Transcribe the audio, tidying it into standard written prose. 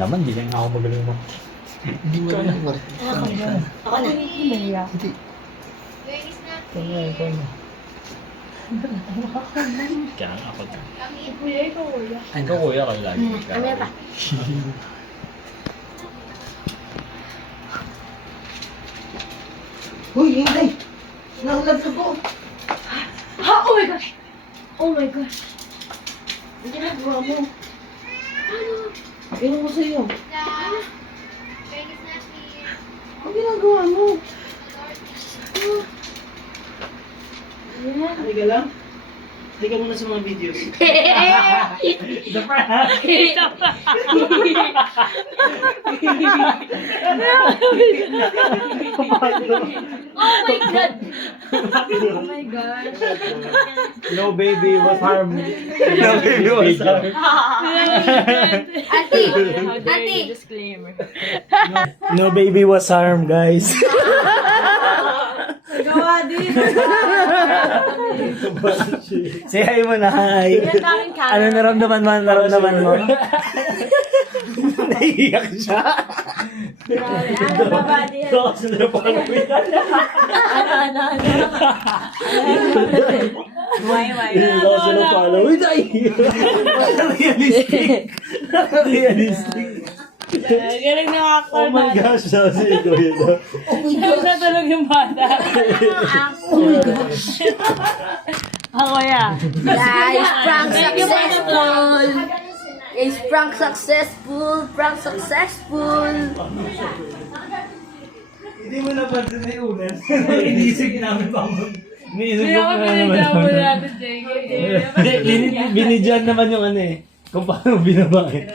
naman, di lang ako magaling mo. Hindi mo rin yung market. Ako na. Hindi. Ikaw na. Kaya ako. Ikaw kuya ka lagi. Ano pa? Uy, hintay! Nahulab na po! Ha? Oh my gosh! Oh my gosh! Ang ginagawa mo? Ano ko sa'yo? Ang ginagawa mo? Halika lang. Halika muna sa mga videos. Oh my god! Oh my gosh! No baby was harmed. No baby was harmed. Ate! How dare Ate! you disclaimer. No baby was harmed, guys. Gawa din. Say hi mo na, hi. Yan tanging camera. Ano naramdaman mo? Naramdaman mo? Naiiyak siya. Ano ba ba din? Ano? May. Uy, dai! Realistic. Realistic. Galing na ako. Oh my gosh, sabi si Kuya. Natulog yung bata. Oh my gosh! Ako ya. Guys, prank successful! Guys, prank successful! Prank successful! Hindi mo napansin na yung unas. Iniisip namin pa mo. Iniisip Hindi ko ako na naman. pinagdamo natin, Jake. Binidyan naman yung ano eh. Kung paano binabae.